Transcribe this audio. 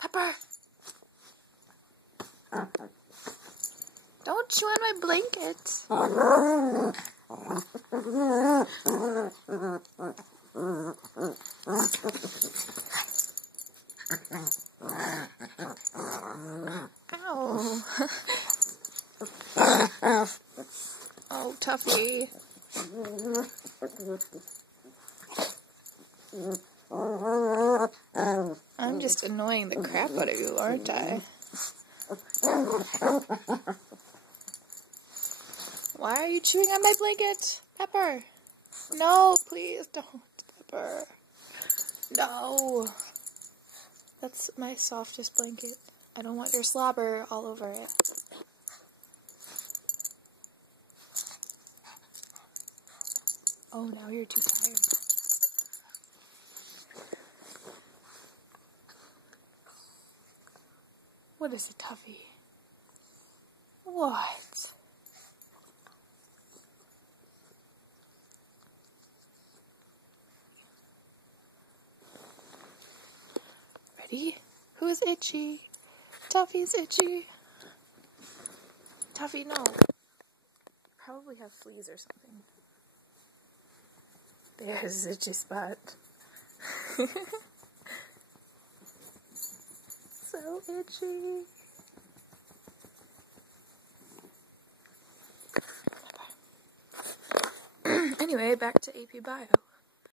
Pepper! Don't chew on my blanket. Ow. Oh, Tuffy. I'm just annoying the crap out of you, aren't I? Why are you chewing on my blanket? Pepper! No, please don't, Pepper. No. That's my softest blanket. I don't want your slobber all over it. Oh, now you're too tired. What is it, Tuffy? What? Ready? Who's itchy? Tuffy's itchy. Tuffy, no. Probably have fleas or something. There's his itchy spot. So itchy. Anyway, back to AP Bio.